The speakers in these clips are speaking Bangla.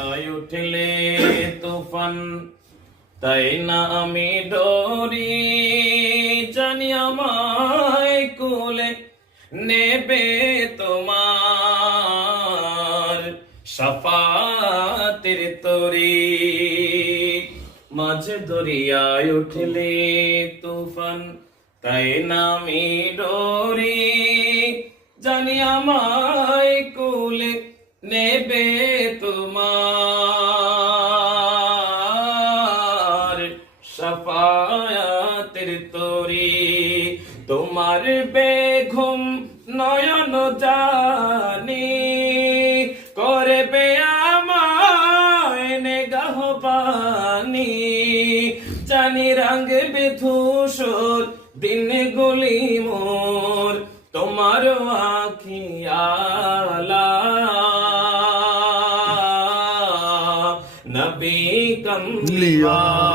দরিয়ায় উঠলে তুফান, তাই না আমি ডরি, জানি আমায় কুলে নেবে তোমার শাফাতের তরি। মাঝে দরিয়ায় উঠলে তুফান, তাই না আমি ডরি, জানি আমায় কুলে নেবে তোমার শাফায়াতের তরি। তোমার বেঘুম নয়ন জানি করবে আমায় নেগাহবানি, জানি রাঙবে ধূসর দিন গুলি মোর তোমার আখি আলা। নবী কামলিওয়ালা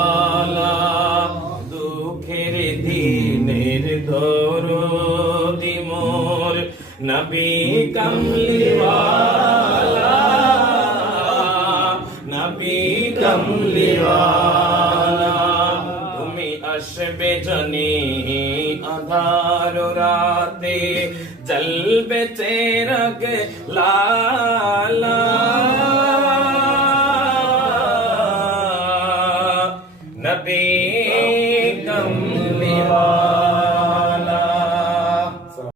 দুঃখের দিনের দরদি মোর, নবী কামলিওয়ালা, নবী কামলিওয়ালা। তুমি আসবে জানি আধার রাতে, জ্বলবে চেরাগ লালা।